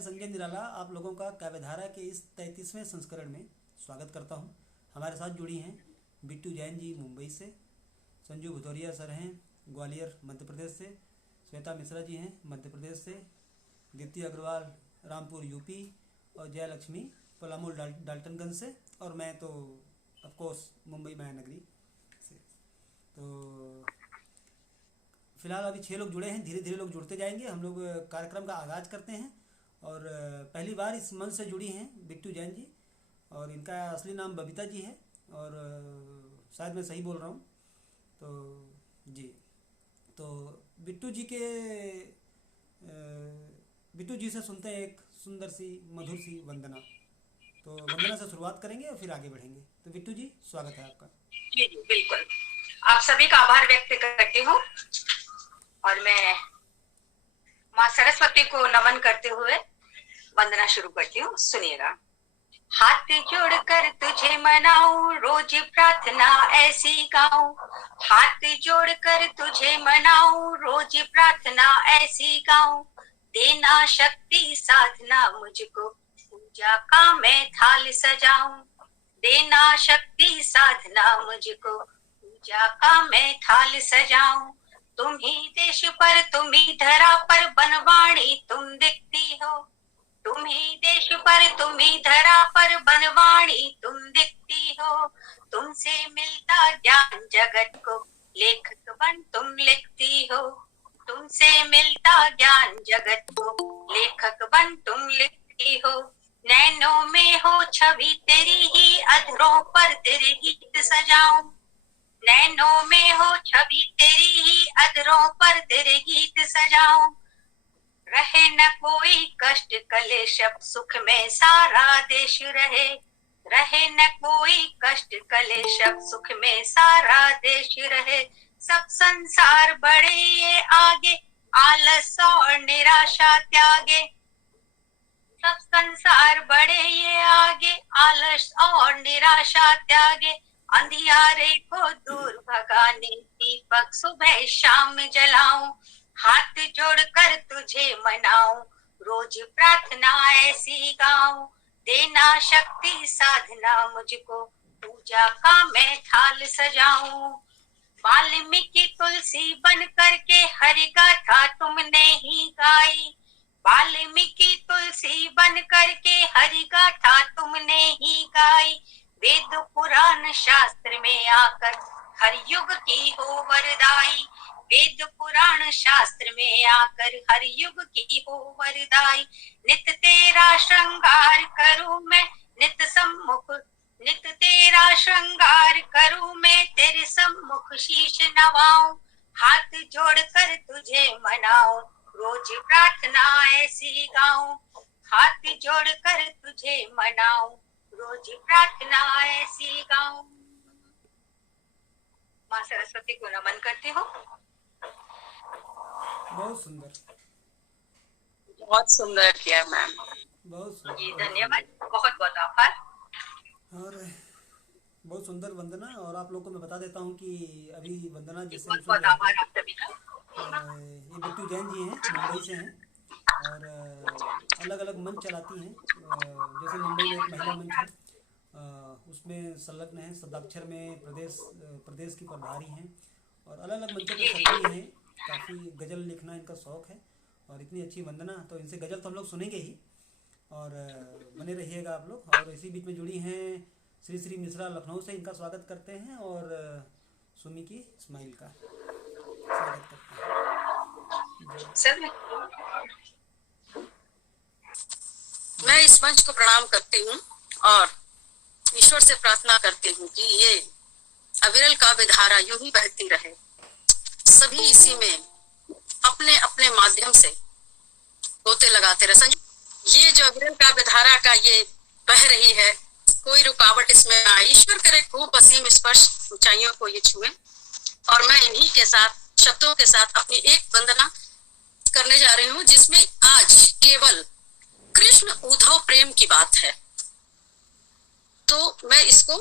संजय निराला आप लोगों का काव्यधारा के इस 33वें संस्करण में स्वागत करता हूं। हमारे साथ जुड़ी हैं बिट्टू जैन जी मुंबई से, संजू भदौरिया सर हैं ग्वालियर मध्य प्रदेश से, श्वेता मिश्रा जी हैं मध्य प्रदेश से, दीप्ति अग्रवाल रामपुर यूपी और जयलक्ष्मी पलामू डाल्टनगंज से, और मैं तो ऑफकोर्स मुंबई महानगरी से। तो फिलहाल अभी 6 लोग जुड़े हैं, धीरे धीरे लोग जुड़ते जाएंगे। हम लोग कार्यक्रम का आगाज करते हैं। और पहली बार इस मंच से जुड़ी हैं बिट्टू जैन जी, और इनका असली नाम बबीता जी है, और शायद मैं सही बोल रहा हूँ। तो जी, तो बिट्टू जी से सुनते हैं एक सुंदर सी मधुर सी वंदना। तो वंदना से शुरुआत करेंगे और फिर आगे बढ़ेंगे। तो बिट्टू जी, स्वागत है आपका। जी जी बिल्कुल, आप सभी का आभार व्यक्त करती हूँ और मैं माँ सरस्वती को नमन करते हुए वंदना शुरू करती हूँ। सुनिएगा। हाथ जोड़कर तुझे मनाऊं, रोज प्रार्थना ऐसी गाऊं। हाथ जोड़कर तुझे मनाऊं, रोज प्रार्थना ऐसी गाऊं। देना शक्ति साधना मुझको, पूजा का मैं थाल सजाऊं। देना शक्ति साधना मुझको, पूजा का मैं थाल सजाऊं। तुम ही देश पर, तुम ही धरा पर, बनवाणी तुम दिखती हो। तुम ही देश पर, तुम ही धरा पर, बनवाणी तुम दिखती हो। तुमसे मिलता ज्ञान जगत को, लेखक बन तुम लिखती हो। तुमसे मिलता ज्ञान जगत को, लेखक बन तुम लिखती हो। नैनों में हो छवि तेरी ही, अधरों पर तेरे गीत सजाऊं। नैनों में हो छवि तेरी ही, अधरों पर तेरे गीत सजाऊं। रहे न कोई कष्ट कलेश, अब सुख में सारा देश रहे। रहे न कोई कष्ट कलेश, अब सुख में सारा देश रहे। सब संसार बढ़े ये आगे, आलस और निराशा त्यागे। सब संसार बढ़े ये आगे, आलस और निराशा त्यागे। अंधियारे को दूर भगाने दीपक सुबह शाम जलाऊं। हाथ जोड़कर तुझे मनाऊं, रोज प्रार्थना ऐसी गाऊं। देना शक्ति साधना मुझको, पूजा का मैं थाल सजाऊं। वाल्मीकि तुलसी बन करके हरि गाथा तुमने ही गाई। वाल्मीकि तुलसी बन करके हरि गाथा तुमने ही गाई। वेद पुराण शास्त्र में आकर हर युग की हो वरदाई। वेद पुराण शास्त्र में आकर हर युग की हो वरदाई। नित तेरा श्रृंगार करूं मैं, नित सम्मुख नित तेरा श्रृंगार करूं मैं, तेरे सम्मुख शीश नवाऊं। हाथ जोड़कर तुझे मनाऊं, रोज प्रार्थना ऐसी गाऊं। हाथ जोड़कर तुझे मनाऊं, रोज प्रार्थना ऐसी गाऊं। माँ सरस्वती को नमन करती हूँ। बहुत सुंदर, बहुत सुंदर किया मैम, बहुत सुंदर जी धन्यवाद, बहुत बहुत आभार। और बहुत सुंदर वंदना। और आप लोगों को मैं बता देता हूँ कि अभी वंदना जैसे बहुत बहुत आभार आप सभी का। ये बिट्टू जैन जी हैं, मुंबई से हैं, और अलग अलग मंच चलाती हैं। जैसे मुंबई में एक महिला मंच है, उसमें संलग्न हैं, सदाक्षर में प्रदेश की प्रभारी हैं, और अलग अलग मंचों पर सक्रिय हैं। काफ़ी गज़ल लिखना इनका शौक़ है, और इतनी अच्छी वंदना, तो इनसे गज़ल तो हम लोग सुनेंगे ही, और बने रहिएगा आप लोग। और इसी बीच में जुड़ी हैं श्री मिश्रा लखनऊ से, इनका स्वागत करते हैं, और सुमी की इस्माइल का स्वागत करते हैं। सर मैं इस मंच को प्रणाम करती हूँ और ईश्वर से प्रार्थना करती हूँ कि ये अविरल काव्य धारा यूं ही बहती रहे। सभी इसी में अपने अपने माध्यम से गोते लगाते रहे। ये जो अविरल काव्य धारा का ये बह रही है, कोई रुकावट इसमें आए। ईश्वर करे खूब असीम स्पर्श ऊंचाइयों को ये छुए। और मैं इन्हीं के साथ शब्दों के साथ अपनी एक वंदना करने जा रही हूँ, जिसमें आज केवल कृष्ण उद्धव प्रेम की बात है। तो मैं इसको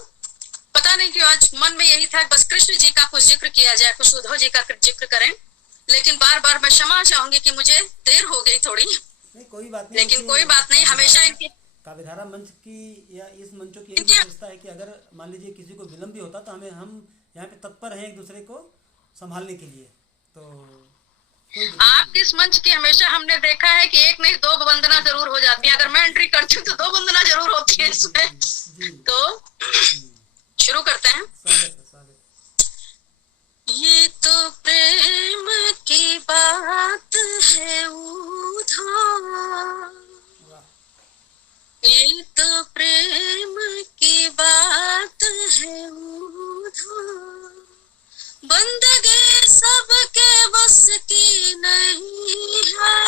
पता नहीं क्यों आज मन में यही था, बस कृष्ण जी का कुछ जिक्र किया जाए, कुछ उद्धव जी का जिक्र करें। लेकिन बार बार मैं क्षमा चाहूंगी कि मुझे देर हो गई थोड़ी, नहीं कोई बात नहीं, लेकिन कोई बात नहीं, हमेशा इनकी काव्यधारा मंच की या इस मंचों की यही विशेषता है कि अगर मान लीजिए किसी को विलम्ब भी होता तो हम यहाँ पे तत्पर हैं एक दूसरे को संभालने के लिए। तो आपके इस मंच की हमेशा हमने देखा है कि एक नहीं दो वंदना जरूर हो जाती है। अगर मैं एंट्री करती हूँ तो दो वंदना जरूर होती है इसमें। तो शुरू करते हैं। ये तो प्रेम की बात है उधार, ये तो प्रेम की बात है उधार, बंदगी सबके बस की नहीं है,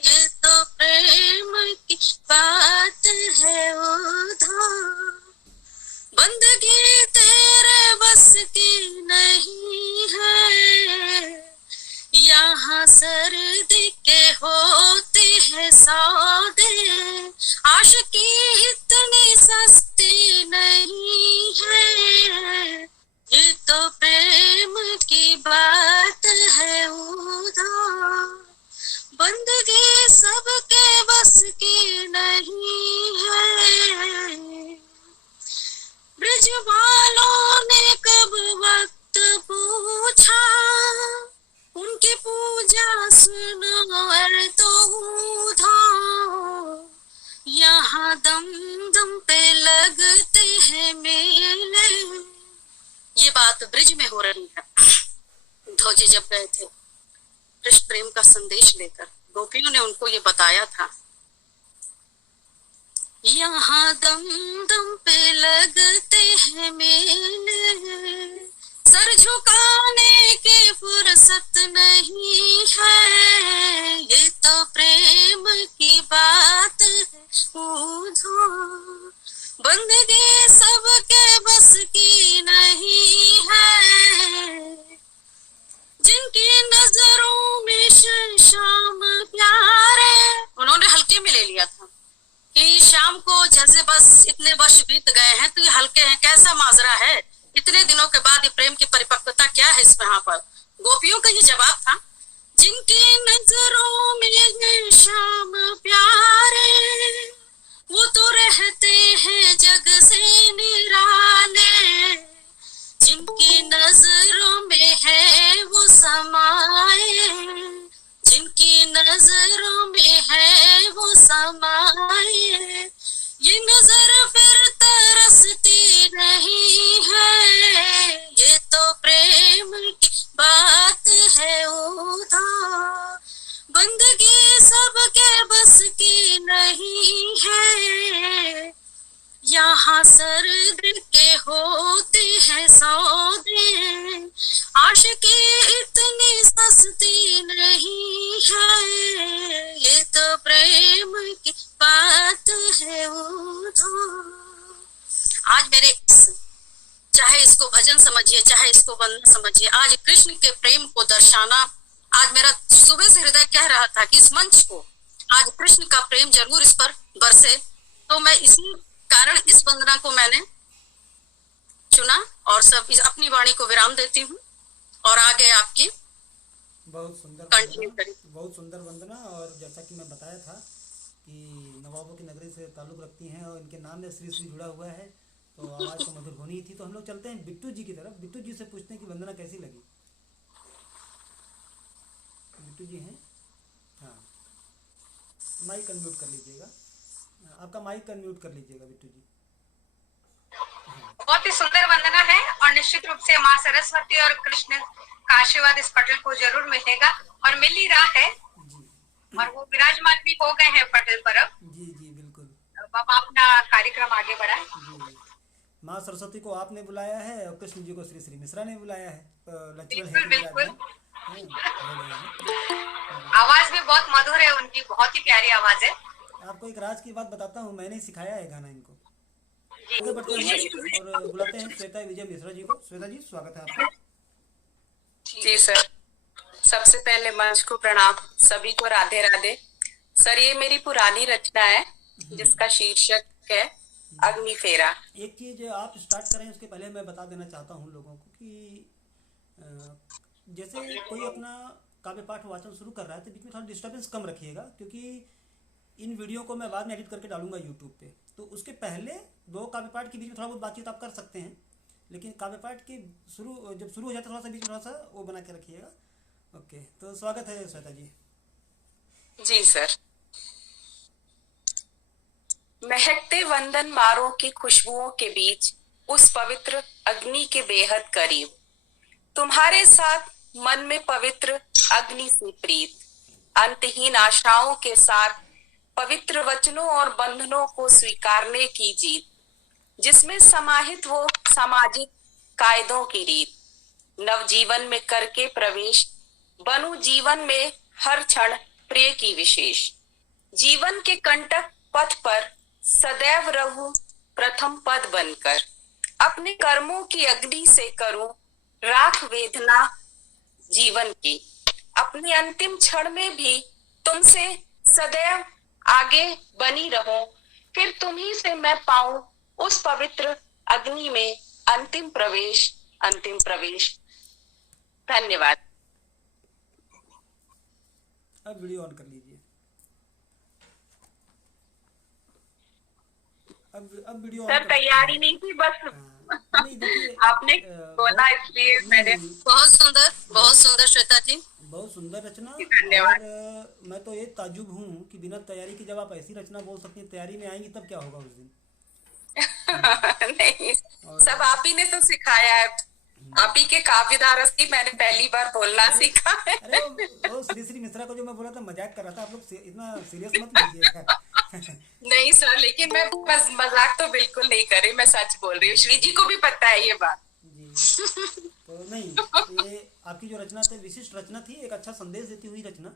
ये तो प्रेम की बात है उधार, बंदगी तेरे बस की नहीं है, यहाँ सर्दी के होते हैं सौदे, आशिकी इतनी सस्ती नहीं है, ये तो प्रेम की बात है उधार, बंदगी सबके बस की नहीं है। ब्रिज वालों ने कब वक्त पूछा, उनकी पूजा सुनो अरे तो उधार, यहाँ दम दम पे लगते हैं मेले। ये बात ब्रिज में हो रही है। धोजी जब गए थे कृष्ण प्रेम का संदेश लेकर, गोपियों ने उनको ये बताया था, यहाँ दम दम पे लगते हैं मेले, सर झुकाने की फुर्सत नहीं है, ये तो प्रेम की बात है उधार, बंदगी सबके बस की नहीं है, जिनकी नजरों में शाम प्यारे, उन्होंने हल्के में ले लिया था कि शाम को जैसे बस इतने वर्ष बीत गए हैं तो ये हल्के हैं, कैसा माजरा है, इतने दिनों के बाद ये प्रेम की परिपक्वता क्या है इसमें। यहाँ पर गोपियों का ये जवाब था, जिनकी नजरों में शाम प्यारे, वो तो रहते हैं जग से निराले, जिनकी नजरों में है वो समाए, जिनकी नजरों में है वो समाए, ये नजर फिर तरसती नहीं है, ये तो प्रेम की बात है उधार, बंदगी सबके बस की नहीं है, यहाँ सर्द के होते हैं सौदे, आशिकी इतनी सस्ती नहीं है, ये तो प्रेम की बात है उधार। आज मेरे चाहे इसको भजन समझिए चाहे इसको वंदना समझिए, आज कृष्ण के प्रेम को दर्शाना, आज मेरा सुबह से हृदय कह रहा था कि इस मंच को आज कृष्ण का प्रेम जरूर इस पर बरसे, तो मैं इसी कारण इस वंदना को मैंने चुना और सब अपनी वाणी को विराम देती हूँ और आगे आपकी बहुत सुंदर बहुत सुंदर वंदना। और जैसा कि मैं बताया था कि नवाबों की नगरी से ताल्लुक़ रखती हैं और इनके नाम में श्री श्री जुड़ा हुआ है, तो आवाज़ तो मधुर होनी ही थी। तो हम लोग चलते हैं बिट्टू जी की तरफ। बिट्टू जी से पूछते हैं कि वंदना कैसी लगी। बिट्टू जी हैं? हाँ, माइक अनम्यूट कर लीजिएगा, आपका माइक अनम्यूट कर लीजिएगा बिट्टू जी। बहुत ही सुंदर वंदना है और निश्चित रूप से माँ सरस्वती और कृष्ण का आशीर्वाद इस पटल को जरूर मिलेगा और मिल ही रहा है और वो विराजमान भी हो गए हैं पटल पर। अब जी जी बिल्कुल, बाबा अपना कार्यक्रम आगे बढ़ाए। माँ सरस्वती को आपने बुलाया है और कृष्ण जी को श्री श्री मिश्रा ने बुलाया है। बिल्कुल बिल्कुल, आवाज भी बहुत मधुर है उनकी, बहुत ही प्यारी आवाज है। आपको एक राज की बात बताता हूँ, मैंने सिखाया है गाना इनको। आगे बढ़ते हैं और बुलाते हैं श्वेता विजय मिश्रा जी को। श्वेता जी स्वागत है आपका। जी सर, सबसे पहले मंच को प्रणाम, सभी को राधे राधे। सर ये मेरी पुरानी रचना है जिसका शीर्षक है अग्नि फेरा। एक चीज आप स्टार्ट करें उसके पहले मैं बता देना चाहता हूँ लोगों को कि जैसे कोई अपना काव्य पाठ वाचन शुरू कर रहा है तो बीच में थोड़ा डिस्टर्बेंस कम रखिएगा, क्योंकि इन वीडियो को मैं बाद में एडिट करके डालूंगा यूट्यूब पे, तो उसके पहले 2 काव्य पाठ के बीच में थोड़ा बहुत बातचीत आप कर सकते हैं, लेकिन काव्य पाठ के जब शुरू हो जाता है थोड़ा सा बीच में थोड़ा सा वो बना के रखिएगा। ओके, तो स्वागत है श्वेता जी। जी सर। महकते वंदन मारों की खुशबुओं के बीच उस पवित्र अग्नि के बेहद करीब, तुम्हारे साथ मन में पवित्र अग्नि से प्रीत, अंतहीन आशाओं के साथ पवित्र वचनों और बंधनों को स्वीकारने की जीत, जिसमें समाहित वो सामाजिक कायदों की रीत, नवजीवन में करके प्रवेश, बनूं जीवन में हर क्षण प्रिय की विशेष, जीवन के कंटक पथ पर सदैव रहूं प्रथम पद बनकर, अपने कर्मों की अग्नि से करूं राख वेदना जीवन की, अपने अंतिम क्षण में भी तुमसे सदैव आगे बनी रहूं, फिर तुम्ही से मैं पाऊं उस पवित्र अग्नि में अंतिम प्रवेश, अंतिम प्रवेश। धन्यवाद। अब वीडियो ऑन कर लीजिए। अब वीडियो सर तैयारी नहीं थी, बस नहीं देखिए आपने बोला इसलिए मैंने। बहुत सुंदर श्वेता जी, बहुत सुंदर रचना। धन्यवाद। और मैं तो ये ताज्जुब हूँ कि बिना तैयारी की जब आप ऐसी रचना बोल सकती हैं, तैयारी में आएंगी तब क्या होगा उस दिन। नहीं, सब आप ही ने तो सिखाया है, आप ही के काव्यधारा से मैंने पहली बार बोलना सीखा है। अरे वो श्री मिश्रा को जो मैं बोला था मजाक कर रहा था, आप लोग इतना सीरियस मत लीजिएगा। नहीं सर, लेकिन मैं बस मजाक तो बिल्कुल नहीं कर रही, मैं सच बोल रही हूँ। श्री जी को भी पता है ये बात। जी, तो नहीं, ये आपकी जो रचना थी विशिष्ट रचना थी, एक अच्छा संदेश देती हुई रचना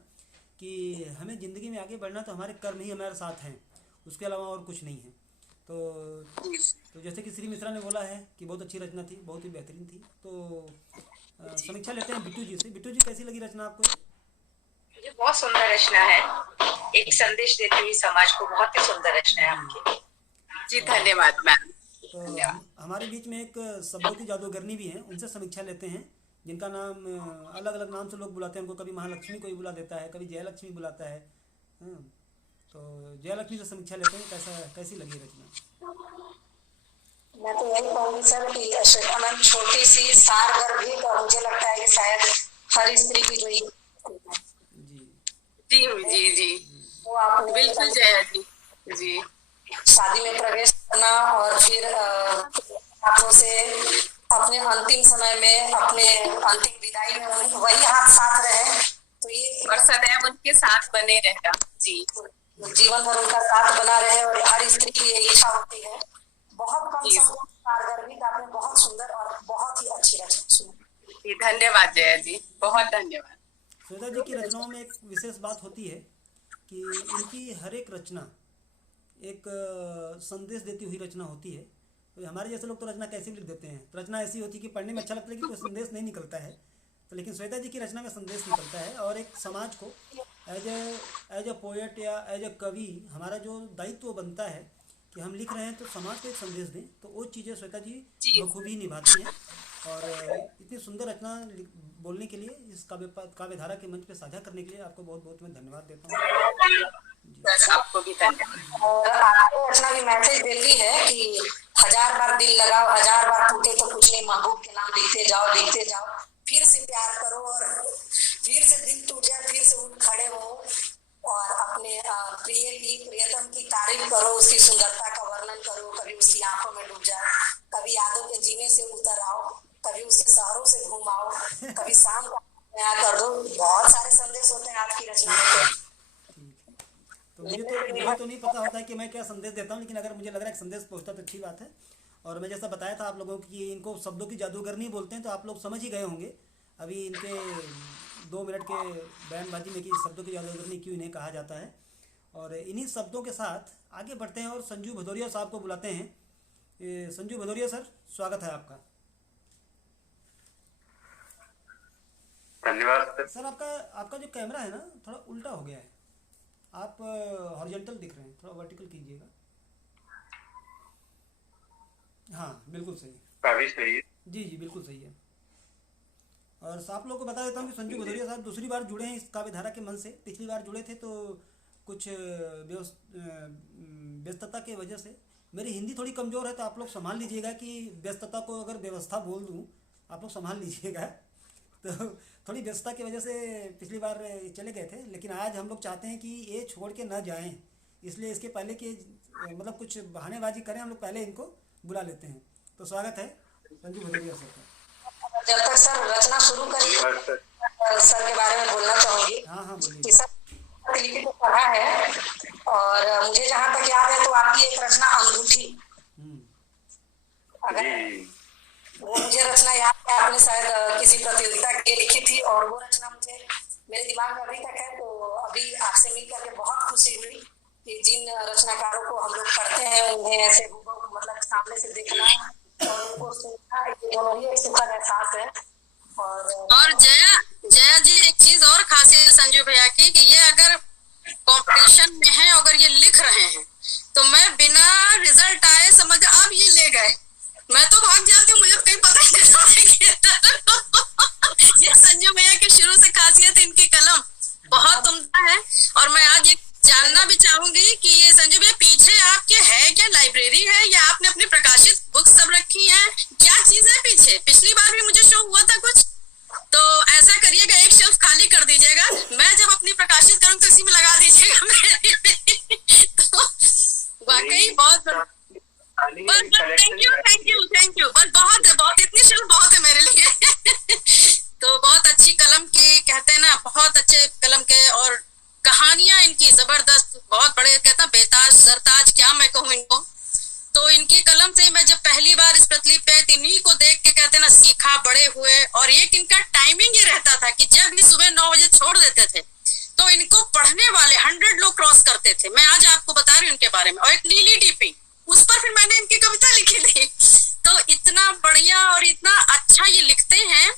कि हमें जिंदगी में आगे बढ़ना तो हमारे कर्म ही हमारे साथ हैं, उसके अलावा और कुछ नहीं है। तो जैसे कि श्री मिश्रा ने बोला है कि बहुत अच्छी रचना थी, बहुत ही बेहतरीन थी। तो समीक्षा लेते हैं बिट्टू जी से। बिट्टू जी, कैसी लगी रचना आपको? मुझे बहुत सुंदर रचना है, एक संदेश देती हुई समाज को, बहुत ही सुंदर रचना है आपकी। जी धन्यवाद मैम। तो हमारे बीच में एक शब्दों की जादूगरनी भी हैं, उनसे समीक्षा लेते हैं, जिनका नाम अलग अलग नाम से लोग बुलाते हैं उनको। कभी महालक्ष्मी कोई बुला देता है, कभी जयलक्ष्मी बुलाता है। तो जयलक्ष्मी से समीक्षा लेते हैं, कैसी लगी रचना? मैं तो यही कहूंगी सर कि श्वेता मैम छोटी सी सारगर्भित, और मुझे लगता है कि शायद हर स्त्री की जो जी जी जी वो आपने बिल्कुल जया जी। जी, शादी में प्रवेश करना और फिर हाथों से अपने अंतिम समय में, अपने अंतिम विदाई में वही हाथ साथ रहे, तो ये और सदैव उनके साथ बने रहना। जी, जीवन भर उनका साथ बना रहे, और हर स्त्री की ये इच्छा होती है। बहुत कम शब्दों में सारगर्भित, आपने बहुत सुंदर और बहुत ही अच्छी रचना सुनी। धन्यवाद जया जी, बहुत धन्यवाद। श्वेता जी की रचनाओं में एक विशेष बात होती है कि इनकी हर एक रचना एक संदेश देती हुई रचना होती है। तो हमारे जैसे लोग तो रचना कैसे लिख देते हैं, तो रचना ऐसी होती है कि पढ़ने में अच्छा लगता है कि कोई संदेश नहीं निकलता है, तो लेकिन श्वेता जी की रचना में संदेश निकलता है। और एक समाज को एज ए पोएट या एज ए कवि हमारा जो दायित्व बनता है कि हम लिख रहे हैं तो समाज को एक संदेश दें, तो वो चीज़ें श्वेता जी बखूबी निभाती हैं। और इतनी सुंदर रचना बोलने के लिए, इस काव्यधारा के मंच पे साझा करने के लिए आपको बहुत बहुत मैं धन्यवाद देता हूँ। आपको भी धन्यवाद। और आपको रचना भी मैसेज देती है कि 1000 बार दिल लगाओ, 1000 बार टूटे तो कुछ नहीं, महबूब के नाम लिखते जाओ, फिर से प्यार करो, और फिर से दिल टूट जाए, फिर से उठ खड़े हो, और अपने प्रियतम की तारीफ करो, उसकी सुंदरता का वर्णन करो, कभी उसकी आंखों में डूब जाए, कभी यादों के जीने से उतर आओ, कभी उसके शहरों से घूम आओ, कभी शाम का नया कर दो। बहुत सारे संदेश होते हैं आपकी रचना में। तो मुझे तो नहीं पता होता है कि मैं क्या संदेश देता हूँ, लेकिन अगर मुझे लग रहा है कि संदेश पहुँचता तो अच्छी बात है। और मैं जैसा बताया था आप लोगों को कि इनको शब्दों की जादूगरनी बोलते हैं, तो आप लोग समझ ही गए होंगे अभी इनके 2 मिनट के बयानबाजी में कि शब्दों की जादूगरनी क्यों इन्हें कहा जाता है। और इन्हीं शब्दों के साथ आगे बढ़ते हैं और संजू भदौरिया साहब को बुलाते हैं। संजू भदौरिया सर, स्वागत है आपका। धन्यवाद सर। आपका जो कैमरा है ना थोड़ा उल्टा हो गया है, आप हॉरिजॉन्टल दिख रहे हैं, थोड़ा वर्टिकल कीजिएगा। हाँ बिल्कुल सही, काफी सही है। जी बिल्कुल सही है। और आप लोगों को बता देता हूँ कि संजू भदौरिया साहब दूसरी बार जुड़े हैं इस काव्य धारा के मन से। पिछली बार जुड़े थे तो कुछ व्यस्तता की वजह से, मेरी हिंदी थोड़ी कमज़ोर है तो आप लोग संभाल लीजिएगा कि व्यस्तता को अगर व्यवस्था बोल दूँ, आप लोग संभाल लीजिएगा। तो थोड़ी व्यस्तता की वजह से पिछली बार चले गए थे, लेकिन आज हम लोग चाहते हैं कि ये छोड़ के न जाएं, इसलिए इसके पहले कि मतलब कुछ बहानेबाजी करें, हम लोग पहले इनको बुला लेते हैं। तो स्वागत है संजू भदौरिया सर का। जब तक सर रचना शुरू करेंगे सर के बारे में बोलना चाहूंगी। हाँ हाँ बोलिए। कि सर लिखित पढ़ा है और मुझे जहाँ तक याद है तो आपकी एक रचना अंगूठी, अगर वो मुझे रचना याद है, आपने शायद किसी प्रतियोगिता के लिए लिखी थी और वो रचना मुझे मेरे दिमाग में अभी तक है। तो अभी आपसे मिल करके बहुत खुशी हुई कि जिन रचनाकारों को हम लोग पढ़ते हैं उन्हें ऐसे मतलब सामने से देखना और उनको सुनना, ये दोनों ही एक सुखद एहसास है। और जया जी एक चीज और खासियत संजू भैया की कि ये अगर कंपटीशन में है, अगर ये लिख रहे हैं तो मैं बिना रिजल्ट आए समझ अब ये ले गए, मैं तो भाग जाती हूँ, मुझे कहीं पता ही नहीं चलता। ये संजू भैया की शुरू से खासियत, इनकी कलम बहुत उम्दा है। और मैं आज ये जानना भी चाहूंगी कि ये संजू भैया पीछे आपके है क्या लाइब्रेरी है या आपने अपनी प्रकाशित बुक्स सब रखी हैं, क्या चीज है पीछे? पिछली बार भी मुझे शो हुआ था कुछ, तो ऐसा करिएगा एक शेल्फ खाली कर दीजिएगा, मैं जब अपनी प्रकाशित करूँ तो इसी में लगा दीजिएगा मेरी। तो वाकई बहुत थैंक यू बस बहुत इतनी शेल्फ बहुत है मेरे लिए। तो बहुत अच्छी कलम की, कहते हैं ना बहुत अच्छे कलम के, और कहानियां इनकी जबरदस्त, बहुत बड़े कहते हैं बेताज सरताज, क्या मैं कहूँ इनको। तो इनकी कलम से मैं जब पहली बार इस प्रतिलिपि पे आई, इन्हीं को देख के कहते ना सीखा, बड़े हुए। और एक इनका टाइमिंग ये रहता था कि जब भी सुबह 9 बजे छोड़ देते थे तो इनको पढ़ने वाले 100 लोग क्रॉस करते थे। मैं आज आपको बता रही हूँ इनके बारे में। और एक नीली डीपी, उस पर फिर मैंने इनकी कविता लिखी थी। तो इतना बढ़िया और इतना अच्छा ये लिखते हैं,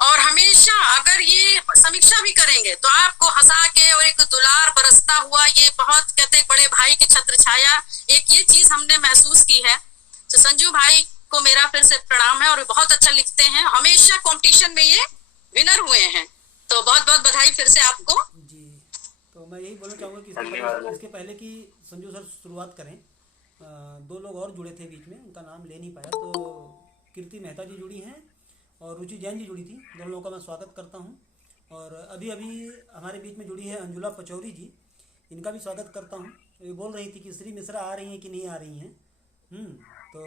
और हमेशा अगर ये समीक्षा भी करेंगे तो आपको हंसा के, और एक दुलार बरसता हुआ, ये बहुत कहते बड़े भाई की छत्र छाया, एक ये चीज हमने महसूस की है। तो संजू भाई को मेरा फिर से प्रणाम है, और बहुत अच्छा लिखते हैं, हमेशा कंपटीशन में ये विनर हुए हैं। तो बहुत बहुत बधाई फिर से आपको जी। तो मैं यही बोलना चाहूँगा कि इसके पहले कि संजू सर शुरुआत करें, 2 लोग और जुड़े थे बीच में, उनका नाम ले नहीं पाया। तो कीर्ति मेहता जी जुड़ी हैं और रुचि जैन जी जुड़ी थी, दोनों लोगों का मैं स्वागत करता हूं। और अभी हमारे बीच में जुड़ी है अंजुला पचौरी जी, इनका भी स्वागत करता हूं। ये बोल रही थी कि श्री मिश्रा आ रही हैं कि नहीं आ रही हैं। तो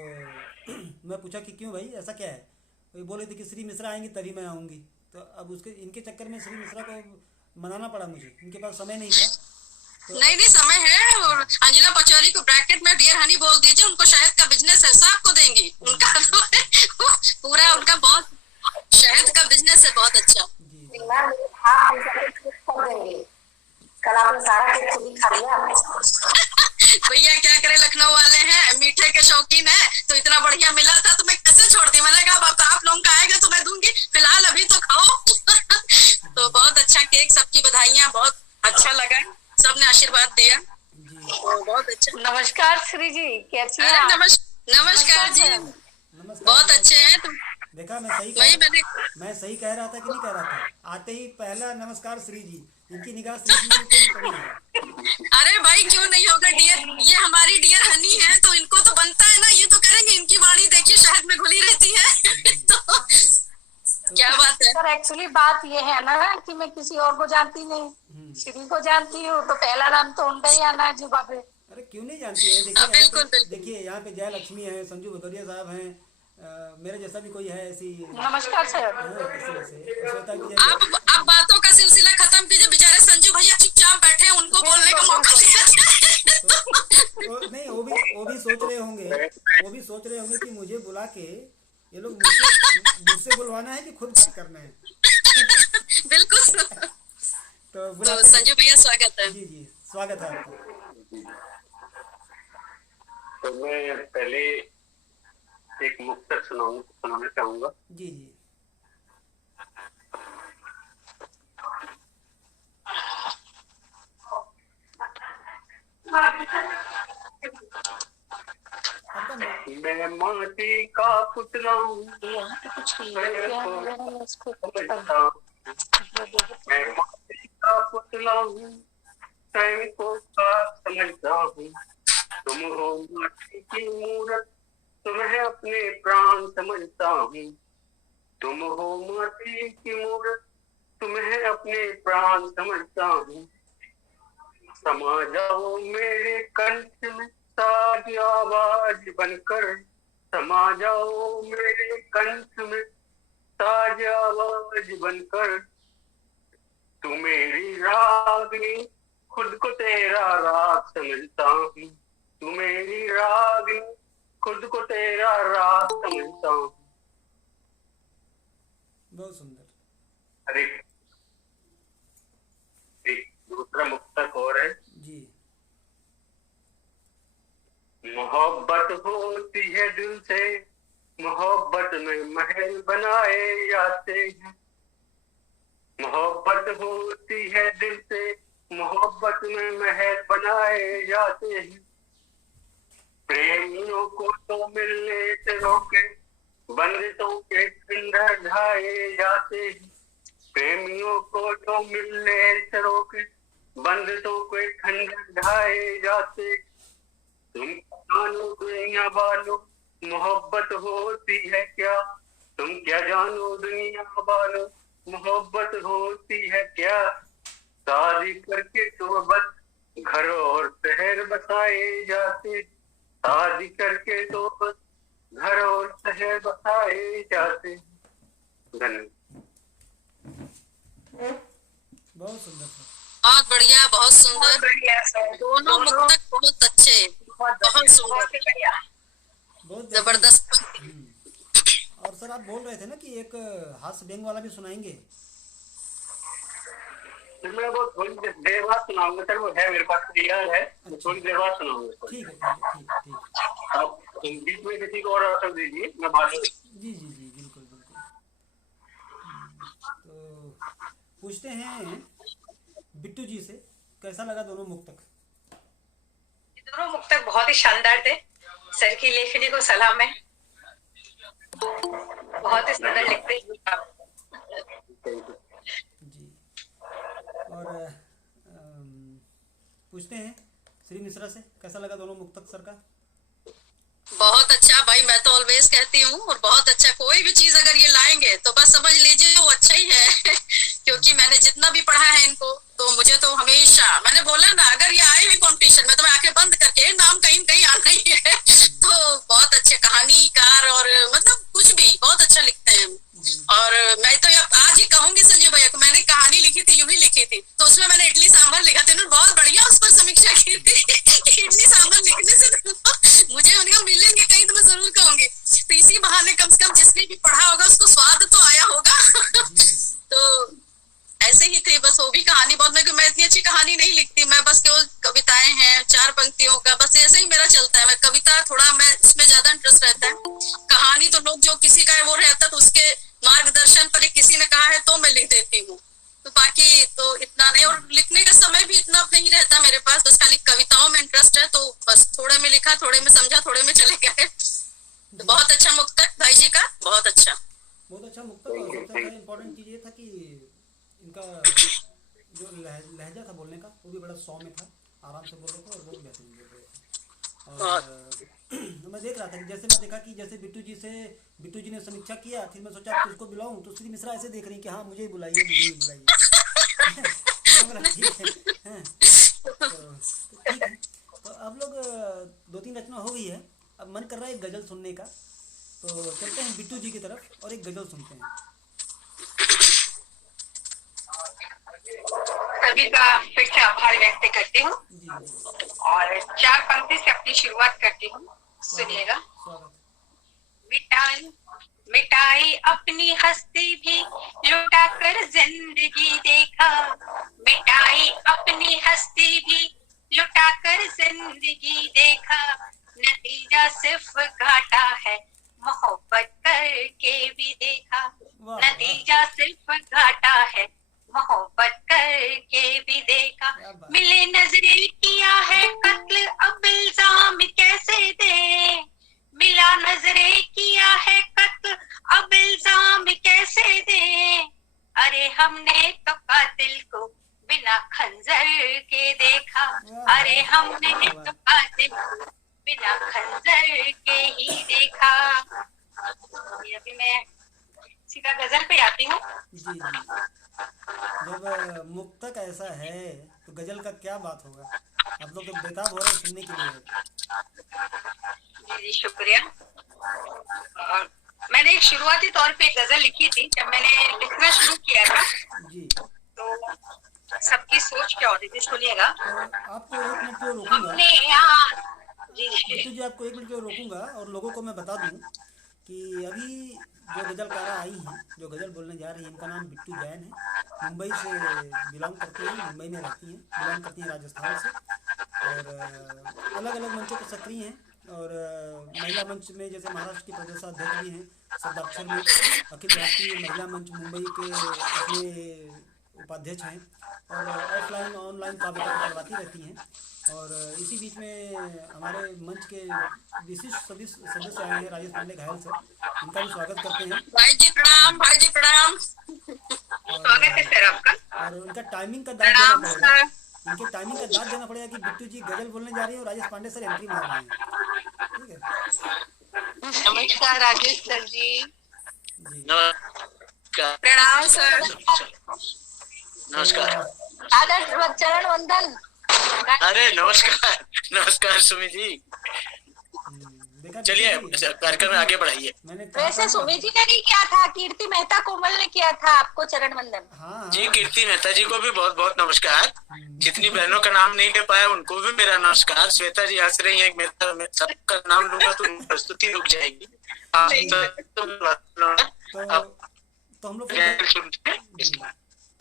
मैं पूछा कि क्यों भाई, ऐसा क्या है? तो ये बोल रही थी कि श्री मिश्रा आएंगी तभी मैं आऊँगी। तो अब इनके चक्कर में श्री मिश्रा को मनाना पड़ा मुझे, इनके पास समय नहीं था। तो नहीं समय है। और अंजुला पचौरी को ब्रैकेट में डियर हनी बोल दीजिए, उनको शहद का बिजनेस है, सब को देंगी। उनका पूरा उनका बहुत शहद का बिजनेस है, बहुत अच्छा। कल आपने सारा केक खुद ही खा लिया। भैया क्या करे, लखनऊ वाले हैं, मीठे के शौकीन है, तो इतना बढ़िया मिला था तो मैं कैसे छोड़ती। मैंने कहा अब आप लोगों का आएगा तो मैं दूंगी, फिलहाल अभी तो खाओ। तो बहुत अच्छा केक, सबकी बधाइयाँ, बहुत अच्छा लगा, सबने आशीर्वाद दिया, बहुत अच्छा। नमस्कार श्री जी, कैसी हैं अरे आप? नमस्कार जी, बहुत अच्छे हैं तुम। देखा मैं सही कह रहा था कि नहीं कह रहा था? आते ही पहला नमस्कार श्री जी, इनकी निगाह श्री जी पे पड़ी है। अरे भाई क्यों नहीं होगा डियर, ये हमारी डियर हनी है तो इनको तो बनता है ना, ये तो करेंगे। इनकी वाणी देखिए शहद में घुली रहती है। तो क्या बात है सर, एक्चुअली बात ये है ना कि मैं किसी और को जानती नहीं, श्री को जानती हूँ, तो पहला नाम तो उनका ही आना है जुबा पे। अरे क्यों नहीं जानती है? देखिए यहाँ पे जय लक्ष्मी है, संजू भदौरिया साहब हैं, मेरे जैसा भी कोई है ऐसी। नमस्कार सर। आप बातों का सिलसिला खत्म कीजिए, बेचारे संजू भैया चुपचाप बैठे, उनको बोलने का मौका दिया। नहीं, वो भी सोच रहे होंगे कि मुझे बुला के ये लोग मुझसे बुलवाना है कि खुद बात करना है। बिल्कुल। तो संजू भैया स्वागत है। जी स्वागत है आपका। तो मैं पहले एक मुक्तक सुनाना चाहूंगा। जी मैं मैं माटी का पुतला हूँ, मैं माटी का पुतला हूँ, सैनिकों का समझता हूँ। तुम हो माटी की मूरत, तुम्हें अपने प्राण समझता हूँ। तुम हो माटी की मूरत, तुम्हें अपने प्राण समझता हूँ। समा जाओ मेरे कंठ में साज आवाज बनकर, समा जाओ मेरे कंठ में साज आवाज बनकर। तू मेरी रागनी, खुद को तेरा राग समझता हूँ। तू मेरी रागनी, खुद को तेरा राग समझता हूँ। बहुत सुंदर। अरे एक दूसरा मुक्तक और है। जी। मोहब्बत होती है दिल से, मोहब्बत में महल बनाए जाते हैं। मोहब्बत होती है दिल से, मोहब्बत में महल बनाए जाते हैं। प्रेमियों को तो मिलने से रोके, बंदिशों के खंडर ढाए जाते हैं। प्रेमियों को तो मिलने से रोके, बंदिशों के खंडर ढाए जाते। तुम जानो दुनिया वालों, मोहब्बत होती है क्या? तुम क्या जानो दुनिया वालों, मोहब्बत होती है क्या? शादी करके तो बस घर और शहर बसाए जाते। शादी करके तो बस घर और शहर बसाए जाते। धन्यवाद। बहुत सुंदर सर। बहुत बढ़िया, बहुत सुंदर। बढ़िया सर, दोनों मुक्तक बहुत अच्छे, बहुत सुंदर, बढ़िया। बहुत जबरदस्त। और सर आप बोल रहे थे ना कि एक हास्य व्यंग वाला भी सुनाएंगे। मैं वो थोड़ी देर बाद सुनाऊंगा सर, वो है मेरे पास तैयार है, मैं थोड़ी देर बाद सुनाऊंगा। ठीक है ठीक है ठीक है। आप बीच में किसी को और अवसर दीजिए, मैं बाद में। जी जी जी बिल्कुल बिल्कुल। तो पूछते हैं बिट्टू जी से, कैसा लगा दोनों मुक्तक? दोनों मुक्तक बहुत ही शानदार थे। सर की लेखनी को सलाम है, बहुत ही सुंदर लिखते हैं आप। जी। और पूछते हैं श्री मिश्रा से, कैसा लगा दोनों मुक्तक सर का? बहुत अच्छा भाई, मैं तो ऑलवेज कहती हूँ, और बहुत अच्छा। कोई भी चीज अगर ये लाएंगे तो बस समझ लीजिए वो अच्छा ही है क्योंकि मैंने जितना भी पढ़ा है इनको, तो मुझे तो हमेशा, मैंने बोला ना, अगर ये आए भी कंपटीशन में तो मैं आंखें बंद करके नाम कहीं कहीं आना ही है तो बहुत अच्छे कहानीकार, और मतलब कुछ भी बहुत अच्छा लिखते हैं। और मैं तो आज ही कहूंगी संजय भैया को, मैंने कहानी लिखी थी, यूं ही लिखी थी, तो उसमें मैंने इडली सांभर लिखा था, उन्होंने बहुत बढ़िया उस पर समीक्षा की थी इडली सांभर लिखने से मुझे उनका मिलेंगे कहीं तो मैं जरूर कहूंगी। तो इसी बहाने कम से कम जिसने भी पढ़ा होगा उसको स्वाद तो आया होगा तो ऐसे ही थे बस। वो भी कहानी बहुत, मैं इतनी अच्छी कहानी नहीं लिखती, मैं बस केवल कविताएं हैं 4 पंक्तियों का, बस ऐसे ही मेरा चलता है। मैं कविता थोड़ा, मैं इसमें ज्यादा इंटरेस्ट रहता है। कहानी तो लोग जो किसी का वो रहता तो उसके मार्गदर्शन पर किसी ने कहा है तो मैं लिख देती हूँ, तो बाकी तो इतना नहीं। और लिखने का समय भी इतना नहीं रहता मेरे पास, बस खाली कविताओं में इंटरेस्ट है, तो बस थोड़े में लिखा, थोड़े में समझा, थोड़े में चले गए। तो बहुत अच्छा मुक्तक भाई जी का, बहुत अच्छा, बहुत अच्छा मुक्तक। और सबसे इम्पोर्टेंट चीज़ ये था कि इनका जो लहजा था बोलने का वो भी बड़ा सौम्य था, आराम से बोल रहे थे और बहुत बेहतरीन बोल रहे थे। और मैं देख रहा था कि जैसे मैं देखा कि जैसे बिट्टू जी ने समीक्षा किया, फिर मैं सोचा किसको बुलाऊं, तो श्री मिश्रा ऐसे देख रही कि हाँ मुझे ही बुलाइए, मुझे ही बुलाइए ठीक है। तो ठीक है, तो अब लोग 2-3 रचना हो गई है, अब मन कर रहा है एक गजल सुनने का, तो चलते हैं बिट्टू जी की तरफ और एक गजल सुनते हैं। सभी का फिर से आभार व्यक्त करती हूँ और 4 पंक्ति से अपनी शुरुआत करती हूँ, सुनिएगा। मिटाई मिटाई अपनी हस्ती भी लुटा कर जिंदगी देखा, मिटाई अपनी हस्ती भी लुटा कर जिंदगी देखा, नतीजा सिर्फ घाटा है मोहब्बत करके भी देखा, नतीजा सिर्फ घाटा है मोहब्बत करके भी देखा, मिले नजरे किया है कत्ल अब इल्जाम कैसे दे, मिला नजर अरे हमने तो कातिल को बिना खंजर के देखा, अरे हमने तो कातिल को बिना खंजर के ही देखा। अभी मैं सीधा गजल पे आती हूँ। जी जी, जब मुक्तक ऐसा है तो गजल का क्या बात होगा। आप लोग तो बेताब हो रहे हैं सुनने के लिए। जी जी शुक्रिया। और मैंने एक शुरुआती तौर पे गजल लिखी थी। जब मैंने लिखना शुरू किया था जी, तो सबकी सोच क्या होती थी, सुनिएगा। तो आपको 1 मिनट के लिए रोकूंगा। हमने यहाँ जी जी बिट्टू जी, आपको 1 मिनट के लिए रोकूंगा और लोगों को मैं बता दूं कि अभी जो गजलकारा आई हैं, जो गजल बोलने जा रही हैं, इनका नाम बिट्टू जैन है। मुंबई से बिलोंग करती हैं, मुंबई में रहती हैं, बिलोंग करती हैं राजस्थान से, और अलग अलग मंचों पर सक्रिय हैं। और महिला मंच में जैसे महाराष्ट्र की प्रदेशाध्यक्ष भी हैं, शब्दाक्षर में अखिल भारतीय महिला मंच मुंबई के अपने उपाध्यक्ष हैं, और ऑफलाइन ऑनलाइन कार्यक्रम करवाती रहती हैं। और इसी बीच में हमारे मंच के विशिष्ट सदस्य आए हैं, राजेश पांडे घायल सर, इनका भी स्वागत करते हैं। भाई जी प्रणाम, भाई जी प्रणाम। स्वागत है सर आपका। और उनका टाइमिंग का दाद देना पड़ेगा, इनके टाइमिंग का दाद देना पड़ेगा कि बिट्टू जी गजल बोलने जा रही है और राजेश पांडे सर एंट्री मार रहे हैं। ठीक है, नमस्कार राजेश सर जी। जी नमस्कार। प्रणाम सर। नमस्कार। दादा चरण वंदन। अरे नमस्कार, नमस्कार सुमी जी। देखा, चलिए कार्यक्रम में आगे बढ़ाइए। मैंने कहा वैसे था सुमी जी ने नहीं किया था, कीर्ति मेहता कोमल ने किया था आपको चरण वंदन। हाँ जी कीर्ति मेहता जी को भी बहुत बहुत नमस्कार। जितनी बहनों का नाम नहीं ले पाया उनको भी मेरा नमस्कार। श्वेता जी हंस रही हैं, मेहता में सबका नाम लूंगा तो प्रस्तुति रुक जाएगी।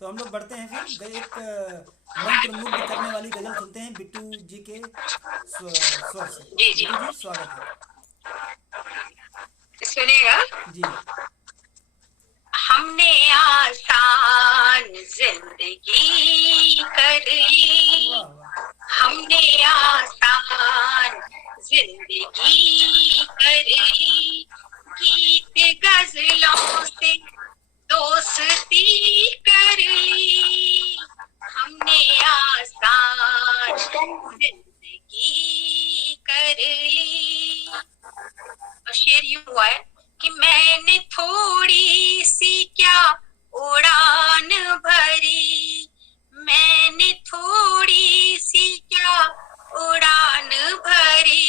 तो हम लोग बढ़ते हैं फिर एक मंत्र मुग्ध करने वाली गजल सुनते हैं बिट्टू जी के स्वर से। जी जी बिट्टू जी स्वागत है। सुनिएगा। जी हमने आसान जिंदगी कर ली, वाह वाह, हमने आसान जिंदगी कर ली, गीत गजलों से दोस्ती कर ली, हमने आसान जिंदगी कर ली। और शेर यूं हुआ है कि मैंने थोड़ी सी क्या उड़ान भरी, मैंने थोड़ी सी क्या उड़ान भरी,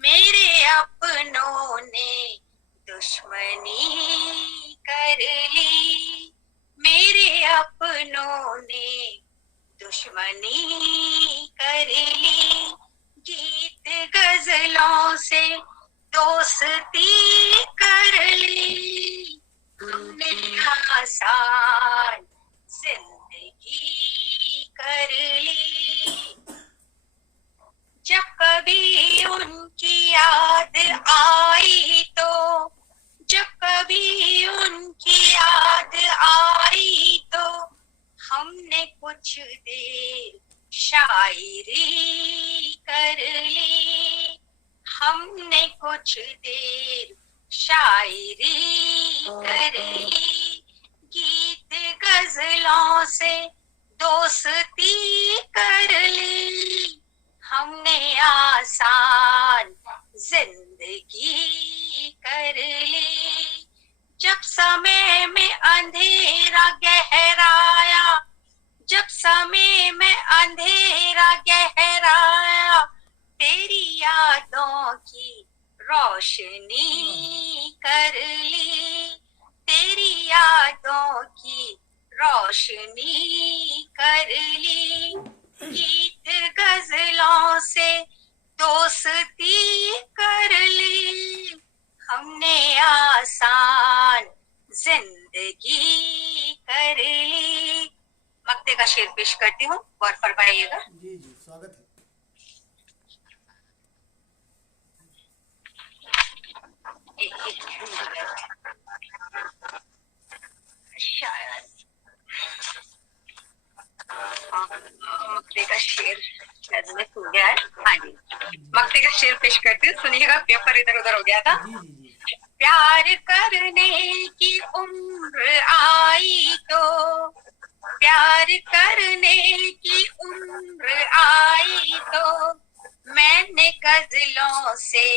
मेरे अपनों ने दुश्मनी कर ली, मेरे अपनों ने दुश्मनी कर ली, गीत गजलों से दोस्ती कर ली, हमने आसान जिंदगी कर ली। जब कभी उनकी याद आई तो, जब कभी उनकी याद आई तो, हमने कुछ देर शायरी कर ली, हमने कुछ देर शायरी कर ली, गीत गजलों से दोस्ती कर ली, हमने आसान जिंदगी कर ली। जब समय में अंधेरा गहराया, जब समय में अंधेरा गहराया, तेरी यादों की रोशनी कर ली, तेरी यादों की रोशनी कर ली, गीत गजलों से दोस्ती कर ली, हमने आसान जिंदगी कर ली। मक्ते का शेर पेश करती हूँ, गौर फरमाइएगा। जी जी स्वागत है। शायद मक्ते का शेर शायद मैं सुन गया है। हाँ जी, मक्ते का शेर पेश करती हूँ, सुनिएगा। पेपर इधर उधर हो गया था। जी जी जी प्यार करने की उम्र आई आई तो प्यार करने की उम्र आई तो मैंने गजलों से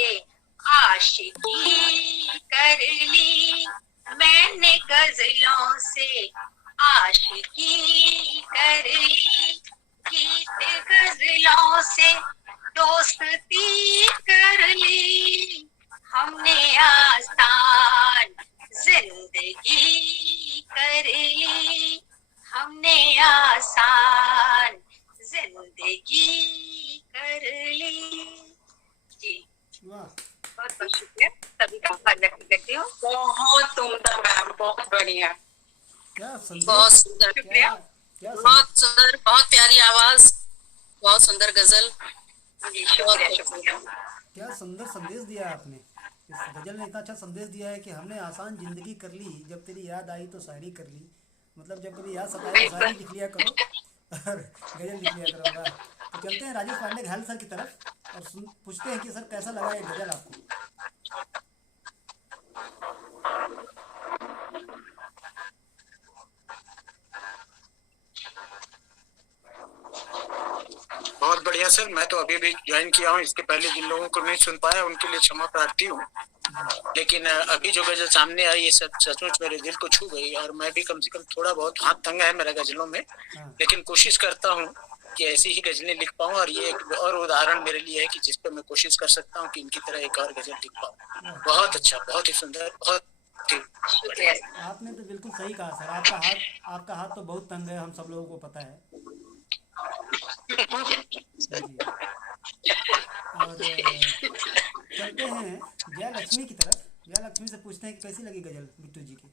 आशिकी कर ली, मैंने गजलों से आशिकी कर ली, गीत गजलों से दोस्ती कर ली, हमने आसान जिंदगी कर ली, हमने आसान जिंदगी कर ली। जी वाह, बहुत बहुत शुक्रिया, सभी का आभार व्यक्त करती हूँ। बहुत उम्दा मैम, बहुत बढ़िया, क्या संदेश, बहुत सुंदर, शुक्रिया। क्या बहुत सुंदर, बहुत प्यारी आवाज, बहुत सुंदर गजल। जी शुक्रिया शुक्रिया। क्या सुंदर संदेश दिया आपने। इस गजल ने इतना अच्छा संदेश दिया है कि हमने आसान जिंदगी कर ली, जब तेरी याद आई तो शायरी कर ली। मतलब जब कभी याद सताए तो शायरी लिख लिया करो और गजल लिख लिया करो। वाह। तो चलते हैं राजेश पांडे घायल सर की तरफ और पूछते हैं कि सर कैसा लगा ये गजल आपको। बहुत बढ़िया सर, मैं तो अभी भी ज्वाइन किया हूँ, इसके पहले जिन लोगों को नहीं सुन पाया उनके लिए क्षमा प्रार्थी हूँ, लेकिन अभी जो गजल सामने आई ये सब सचमुच मेरे दिल को छू गई। और मैं भी कम से कम थोड़ा बहुत हाथ तंग है मेरा गजलों में, लेकिन कोशिश करता हूँ कि ऐसी ही गजलें लिख पाऊँ। और ये एक और उदाहरण मेरे लिए है कि जिस पर मैं कोशिश कर सकता हूँ कि इनकी तरह एक और गजल लिख पाऊँ। बहुत अच्छा, बहुत ही सुंदर, बहुत ही शुक्रिया। आपने तो बिल्कुल सही कहा सर। आपका हाथ तो बहुत तंग है, हम सब लोगों को पता है। जी। और चलते हैं जया लक्ष्मी की तरफ। जया लक्ष्मी से पूछते हैं कि कैसी लगी गजल बिट्टू जी की।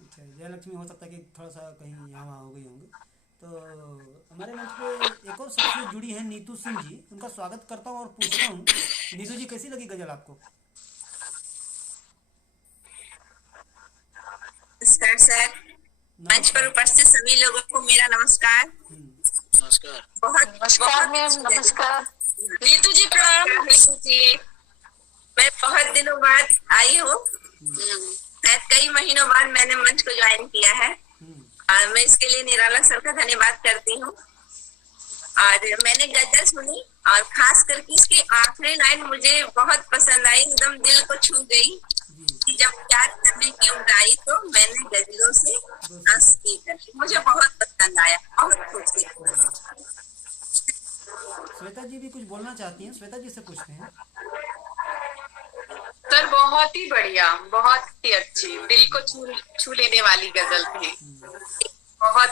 अच्छा, जया लक्ष्मी हो सकता है कि थोड़ा सा कहीं यहाँ वहाँ हो गई होंगी। तो हमारे मंच पे एक और शख्सियत जुड़ी है, नीतू सिंह जी। उनका स्वागत करता हूँ और पूछता हूँ, नीतू जी कैसी लगी गजल आपको। नमस्कार सर, मंच पर उपस्थित सभी लोगों को मेरा नमस्कार। नमस्कार। बहुत नमस्कार मैम, नमस्कार। नीतू जी प्रणाम। नीतू जी, मैं बहुत दिनों बाद आई हूँ, शायद कई महीनों बाद मैंने मंच को ज्वाइन किया है और मैं इसके लिए निराला सर का धन्यवाद करती हूँ। और मैंने गजल सुनी और खास करके इसकी आखिरी लाइन मुझे बहुत पसंद आई, एकदम दिल को छू गई कि जब प्यार करने की उम्र आई तो मैंने गजलों से दोस्ती कर ली। मुझे बहुत पसंद आया, बहुत खुशी। श्वेता जी भी कुछ बोलना चाहती हैं, श्वेता जी से पूछते हैं। सर बहुत ही बढ़िया, बहुत ही अच्छी, दिल को छू लेने वाली गजल थी, बहुत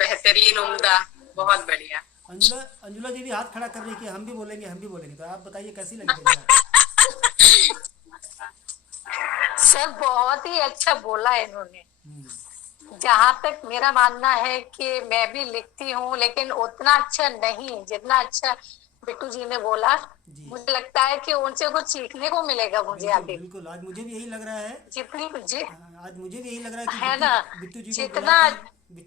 बेहतरीन, उम्दा, बहुत बढ़िया। अंजुला जी भी हाथ खड़ा कर रही है कि हम भी बोलेंगे। तो आप बताइए कैसी लगी गजल। सर बहुत ही अच्छा बोला इन्होंने। जहाँ तक मेरा मानना है कि मैं भी लिखती हूँ, लेकिन उतना अच्छा नहीं जितना अच्छा बिट्टू जी ने बोला। मुझे लगता है कि उनसे कुछ सीखने को मिलेगा मुझे आगे। बिल्कुल, आज मुझे भी यही लग रहा है। जितनी जी आज मुझे भी यही लग रहा है कि है ना, बिट्टू जी को जितना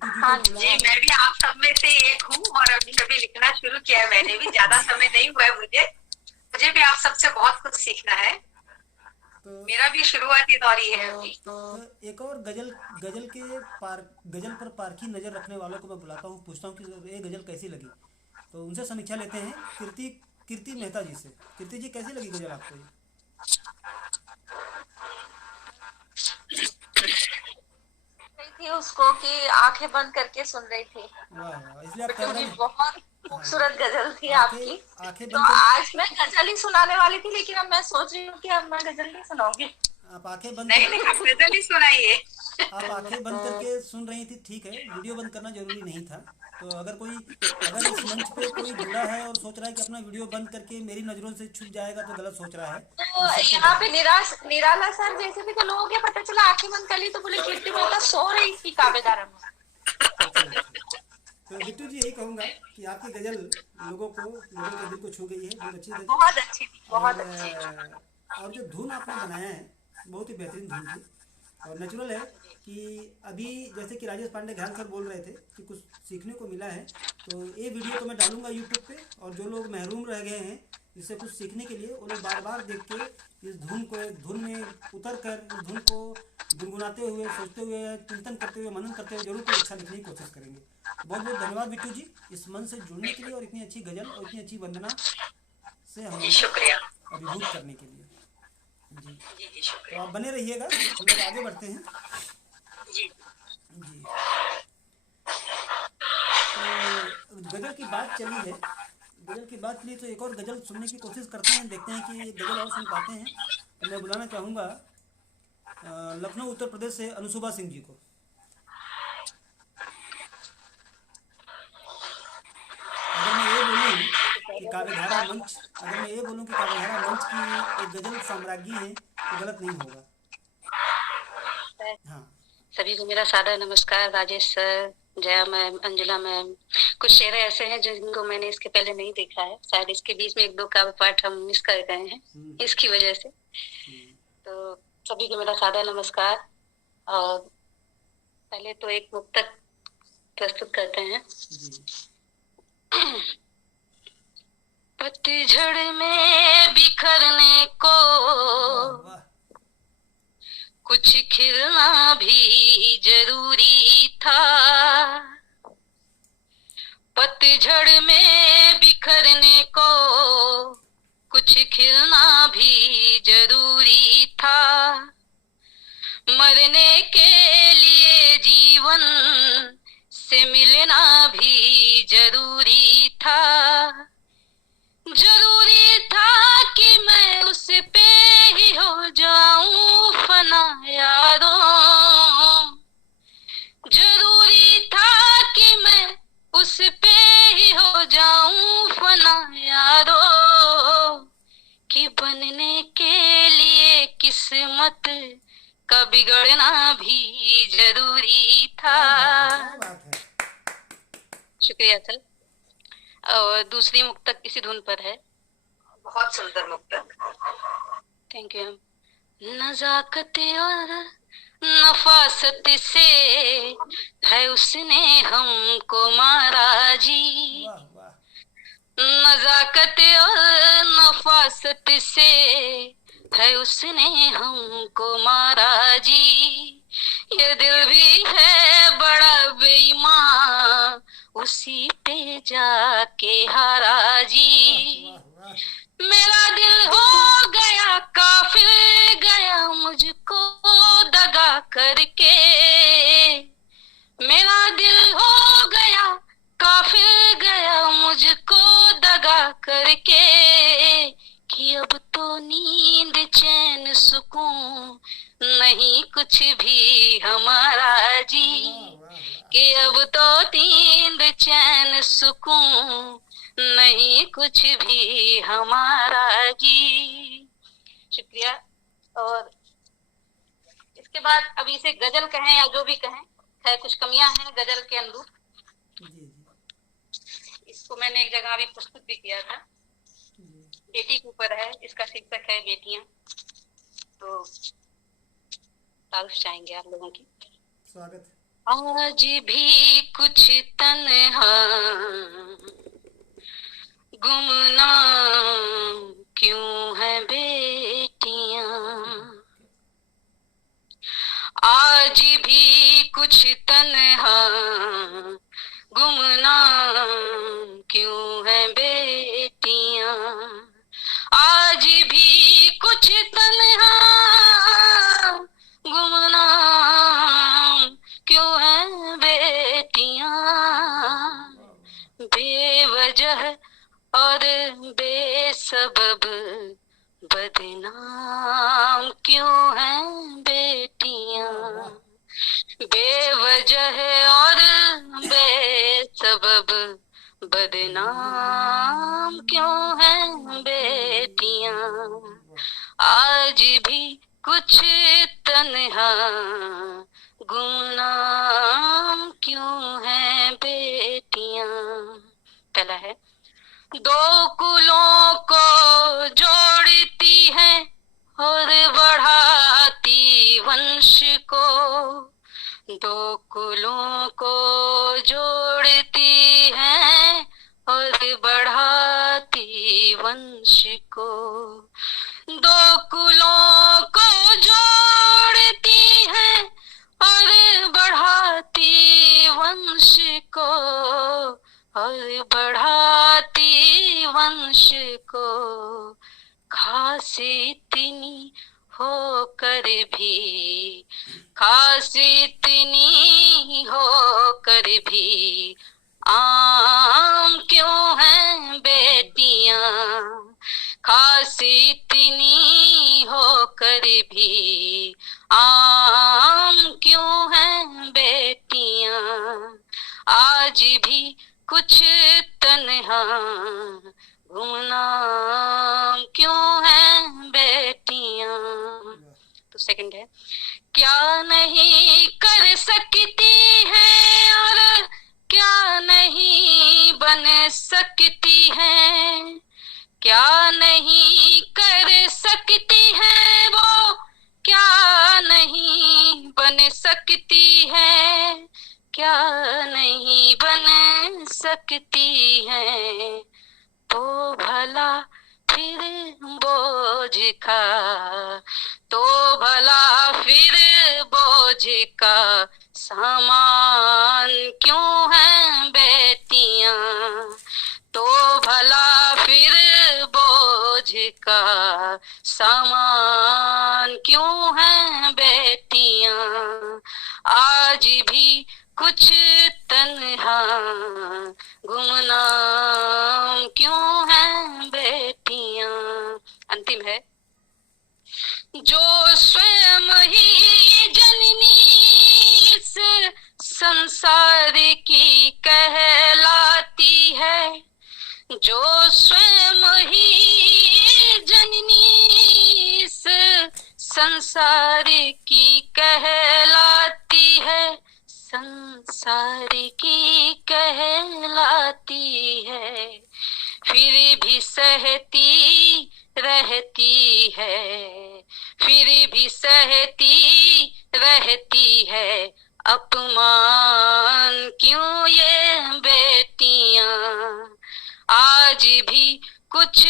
हाँ जी, मैं भी आप सब में से एक हूँ और अभी अभी लिखना शुरू किया है मैंने भी, ज्यादा समय नहीं हुआ है मुझे भी आप सबसे बहुत कुछ सीखना है। तो मेरा भी शुरुआती दौर ही है अभी। तो एक और गजल पर पारखी नजर रखने वालों को मैं बुलाता हूँ, पूछता हूँ कि ये गजल कैसी लगी। तो उनसे समीक्षा लेते हैं कीर्ति मेहता जी से। कीर्ति जी कैसी लगी गजल आपको। थी उसको कि आंखें बंद करके सुन रही थी। वाह, इसलिए आप बहुत खूबसूरत गजल थी आपकी। आंखें तो आज मैं गजल ही सुनाने वाली थी, लेकिन अब मैं सोच रही हूँ कि अब मैं गजल नहीं सुनाऊंगी। आप आंखें बंद नहीं, आप गजल ही सुनाइए। आप आंखें बंद करके सुन रही थी, ठीक है, वीडियो बंद करना जरूरी नहीं था। तो अगर इस मंच पे कोई जुड़ा है और सोच रहा है कि अपना वीडियो बंद करके मेरी नजरों से छुप जाएगा तो गलत सोच रहा है। तो यहाँ पे निराला सर जैसे भी तो लोगों को पता चला आंखें बंद कर ली तो बोले कीर्ति मेहता सो रही थी काबेदारा में। तो बिट्टू जी यही कहूंगा कि आपकी गजल लोगों के दिल को छू गई है, बहुत अच्छी गजल, बहुत अच्छी, बहुत अच्छी। और जो धुन आपने बनाया है बहुत ही बेहतरीन धुन थी। और नेचुरल है कि अभी जैसे कि राजेश पांडे घायल सर बोल रहे थे कि कुछ सीखने को मिला है, तो ये वीडियो तो मैं डालूंगा यूट्यूब पे, और जो लोग महरूम रह गए हैं इससे कुछ सीखने के लिए, वो लोग बार बार देख के इस धुन में उतर कर इस धुन को गुनगुनाते हुए, सोचते हुए, चिंतन करते हुए, मनन करते हुए जरूर कोई अच्छा लिखने की कोशिश करेंगे। बहुत बहुत धन्यवाद बिट्टू जी इस मन से जुड़ने के लिए और इतनी अच्छी गजल और इतनी अच्छी वंदना से हमें शुक्रिया अभिभूत करने के लिए। जी जी तो शुक्रिया आप बने रहिएगा, हम लोग आगे बढ़ते हैं। जी। जी तो गजल की बात चली है, गजल की बात चली तो एक और गजल सुनने की कोशिश करते हैं, देखते हैं कि गजल और सुन पाते हैं। तो मैं बुलाना चाहूँगा लखनऊ उत्तर प्रदेश से अनुशुभा सिंह जी को। अगर मैं ये बोलूँ कि काव्यधारा मंच की एक गजल साम्राज्ञी है तो गलत नहीं होगा। हाँ सभी को मेरा सादर नमस्कार। Rajesh sir, Jaya ma'am, Anjula ma'am, कुछ शेर ऐसे हैं जिनको मैंने इसके पहले नहीं देखा है, शायद इसके बीच में एक दो काव्य पाठ हम मिस कर गए हैं इसकी वजह से। तो सभी को मेरा सादर नमस्कार। और पहले तो एक मुक्तक प्रस्तुत करते हैं। पतझड़ में बिखरने को कुछ खिलना भी जरूरी था, पतझड़ में बिखरने को कुछ खिलना भी जरूरी था, मरने के लिए जीवन से मिलना भी जरूरी था, जरूरी था कि मैं उस पे ही हो जाऊं फना यारों, जरूरी था कि मैं उस पे ही हो जाऊं फना यारों, कि बनने के लिए किस्मत का बिगड़ना भी जरूरी था। शुक्रिया सर। और दूसरी मुक्तक इसी धुन पर है। बहुत सुंदर मुक्तक। Thank you. नजाकत और नफासत से है उसने हमको मारा जी, नजाकत और नफासत से है उसने हमको मारा जी, ये दिल भी है बड़ा बेईमान उसी पे जाके हारा जी, मेरा दिल हो गया काफिर गया मुझको दगा करके, मेरा दिल हो गया काफिर गया मुझको दगा करके, कि अब तो नींद चैन सुकून नहीं कुछ भी हमारा जी, कि अब तो नींद चैन सुकून नहीं कुछ भी हमारा जी। शुक्रिया। और इसके बाद अभी इसे गजल कहें या जो भी कहें, खैर कुछ कमियां हैं गजल के अनुरूप। इसको मैंने एक जगह अभी प्रस्तुत भी किया था, बेटी के ऊपर है, इसका शीर्षक है बेटियां। तो तारीफ चाहेंगे आप लोगों की। स्वागत। आज भी कुछ तन्हा गुमनाम क्यों है बेटियां, आज भी कुछ तन्हा गुमनाम क्यों है बेटियां, आज भी कुछ तन्हा गुमनाम क्यों है बेटियां, बेवजह और बेसबब बदनाम क्यों है बेटियां, बेवजह और बेसबब बदनाम क्यों है बेटियां, आज भी कुछ तन्हा गुमनाम क्यों है बेटियां। पहला है, दो कुलों को जोड़ती है और बढ़ाती वंश दो कुलों को जोड़ती है और बढ़ाती वंश को, दो कुलों को जोड़ती है और बढ़ाती वंश को, और बढ़ाती वंश को। खास इतनी होकर भी, खास इतनी होकर भी आम क्यों हैं बेटियां, खास इतनी होकर भी आम क्यों हैं बेटियां। आज भी कुछ तन्हा गुमनाम क्यों हैं बेटियां। तो सेकंड है, क्या नहीं कर सकती है और क्या नहीं बन सकती है, क्या नहीं कर सकती है वो, क्या नहीं बन सकती है, क्या नहीं बन सकती है। तो भला फिर बोझ का, तो भला फिर बोझ का सामान क्यों हैं बेटियां, तो भला फिर बोझ का सामान क्यों हैं बेटियां। आज भी कुछ तन्हा गुमनाम क्यों हैं बेटियां। अंतिम है, जो स्वयं ही जननी इस संसार की कहलाती है, जो स्वयं ही जननी इस संसार की कहलाती है, संसार की कहलाती है, फिर भी सहती रहती है, फिर भी सहती रहती है अपमान क्यों ये बेटियां। आज भी कुछ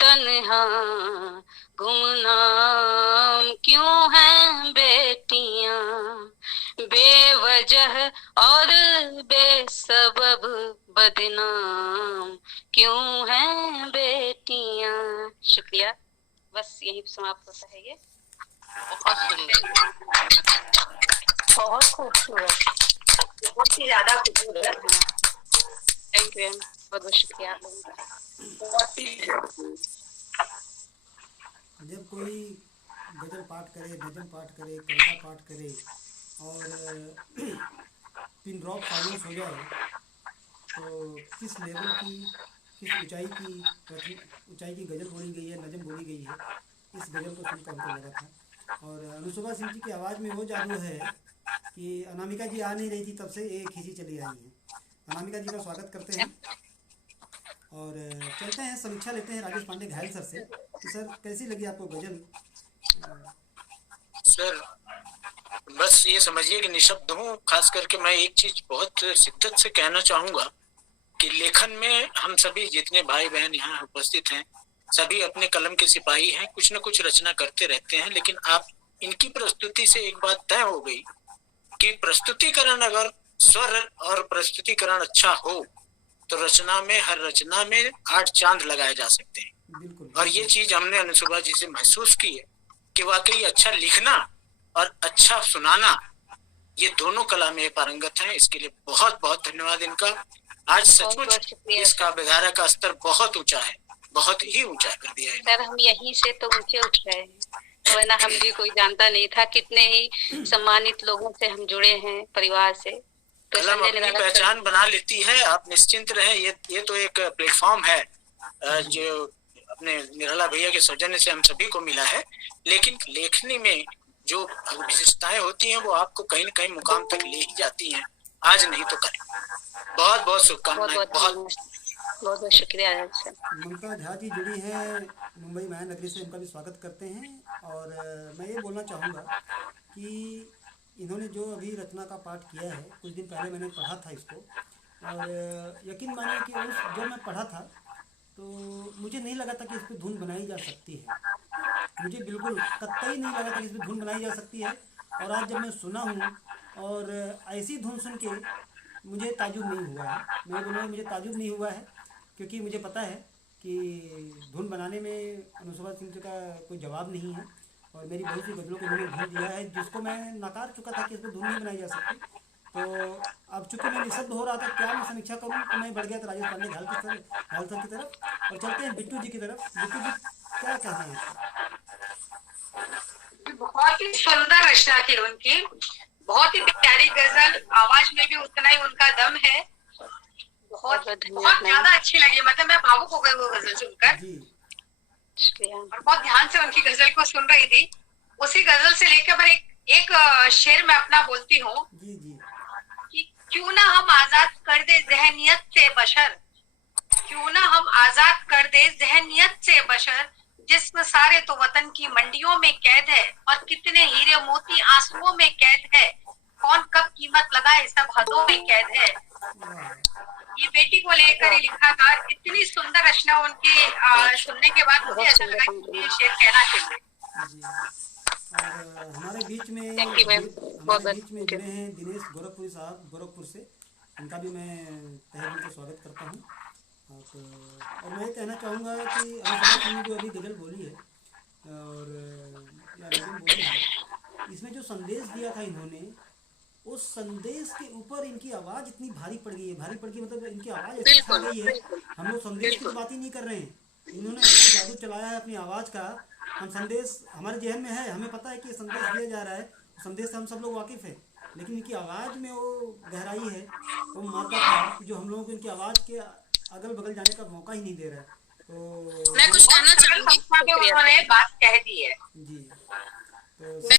तन्हा गुमनाम क्यों हैं बेटियां, बेवजह और बेसबब बदनाम क्यों हैं बेटियां। शुक्रिया, बस यही समाप्त होता है ये। बहुत खूबसूरत, बहुत ही ज्यादा खूबसूरत। थैंक यू, बहुत बहुत शुक्रिया आप लोगों का। जब कोई गजल पाठ करे, नजम पाठ करे, कविता पाठ करे और पिन ड्रॉप साइलेंस हो जाए तो किस लेवल की, किस ऊंचाई की गज़ल बोली गई है, नज़म बोली गई है, इस गज़ल को सुनकर हमको लगा था। और अनुशोभा सिंह जी की आवाज़ में वो जादू है कि अनामिका जी आ नहीं रही थी तब से एक खींची चली आई हैं। अनामिका जी का स्वागत करते हैं और चलते हैं, समीक्षा लेते हैं राजेश पांडे घायल सर से। तो सर कैसी लगी आपको गज़ल? सर बस ये समझिए कि निशब्द हूँ। खास करके मैं एक चीज बहुत शिद्दत से कहना चाहूंगा कि लेखन में हम सभी जितने भाई बहन यहाँ उपस्थित हैं सभी अपने कलम के सिपाही हैं, कुछ न कुछ रचना करते रहते हैं। लेकिन आप इनकी प्रस्तुति से एक बात तय हो गई कि प्रस्तुतिकरण अगर स्वर और प्रस्तुतिकरण अच्छा हो तो रचना में, हर रचना में 8 चांद लगाए जा सकते हैं। और ये चीज हमने अनुशोभा जी से महसूस की है कि वाकई अच्छा लिखना और अच्छा सुनाना, ये दोनों कला में पारंगत हैं। इसके लिए बहुत बहुत धन्यवाद इनका। आज सचमुच इस काव्यधारा का स्तर बहुत ऊंचा है, बहुत ही ऊंचा कर दिया है सर। हम यहीं से तो ऊंचे उठ रहे हैं, वरना हम भी कोई जानता नहीं था। कितने ही सम्मानित लोगों से हम जुड़े हैं परिवार से। तो कलम अपनी पहचान बना लेती है, आप निश्चिंत रहे। ये तो एक प्लेटफॉर्म है जो अपने निराला भैया के सौजन्य से हम सभी को मिला है। लेकिन लेखनी में जो विशेषताएं होती हैं वो आपको कहीं न कहीं मुकाम तक ले ही जाती हैं, आज नहीं तो कल। बहुत बहुत शुभकामनाएं। बहुत शुक्रिया। ममता झा जी जुड़ी हैं मुंबई महानगरी से, उनका भी स्वागत करते हैं। और मैं ये बोलना चाहूँगा कि इन्होंने जो अभी रचना का पाठ किया है, कुछ दिन पहले मैंने पढ़ा था इसको, और यकीन मानिए कि उस जब मैं पढ़ा था तो मुझे नहीं लगा था कि इस पर धुन बनाई जा सकती है। मुझे बिल्कुल कतई नहीं लगा था कि इस पर धुन बनाई जा सकती है। और आज जब मैं सुना हूँ और ऐसी धुन सुन के मुझे ताजुब नहीं हुआ है। मैं बोलूँगा मुझे ताजुब नहीं हुआ है, क्योंकि मुझे पता है कि धुन बनाने में अनुशोभा सिंह का कोई जवाब नहीं है। और मेरी बहुत सी गज़लों को उन्होंने धुन दिया है, जिसको मैं नकार चुका था कि इस पर धुन नहीं बनाई जा सकती। तो अब चूंकि मैं निःशब्द हो रहा था, क्या मैं समीक्षा करूं, तो मैं बढ़ गया था राजेश पांडे घाल सर की तरफ। और चलते हैं बिट्टू जी की तरफ। बिट्टू जी क्या कहना है? बहुत ही सुंदर रचना थी उनकी, बहुत ही प्यारी गजल, आवाज में भी उतना ही उनका दम है। बहुत ज्यादा अच्छी लगी, मतलब मैं भावुक हो गई वो गजल सुनकर और बहुत ध्यान से उनकी गजल को सुन रही थी। उसी गजल से लेकर एक शेर मैं अपना बोलती हूँ कि क्यों ना हम आजाद कर दे जहनियत से बशर, क्यों ना हम आजाद कर दे जहनियत से बशर, जिस्म सारे तो वतन की मंडियों में कैद है और कितने हीरे मोती आंसुओं में कैद है, कौन कब कीमत लगाए सब हदों में कैद है। ये बेटी को लेकर ही लिखा था। इतनी सुंदर रचना उनकी सुनने के बाद मुझे ऐसा लगा कि ये शेर कहना चाहिए। और हमारे बीच में जुड़े हैं दिनेश गोरखपुरी साहब, गोरखपुर से। उनका भी मैं तहे दिल से स्वागत करता हूँ। और मैं कहना चाहूँगा कि अनुशोभा ने जो अभी गजल बोली है और या नज़म बोली है, इसमें जो संदेश दिया था इन्होंने, उस संदेश के ऊपर इनकी आवाज़ इतनी भारी पड़ गई है। भारी पड़ गई मतलब इनकी आवाज़ ऐसी छा गई है। हम लोग संदेश की तो बात ही नहीं कर रहे हैं, इन्होंने ऐसा जादू चलाया है अपनी आवाज़ का। हम संदेश हमारे जहन में है, हमें पता है कि संदेश दिया जा रहा है, संदेश से हम सब लोग वाकिफ़ हैं, लेकिन इनकी आवाज़ में वो गहराई है, वो मात्रा है जो हम लोगों को इनकी आवाज़ के अगल बगल जाने का मौका ही नहीं दे रहा है। तो मैं कुछ कहना चाहूंगी, उन्होंने बात कह दी है। जी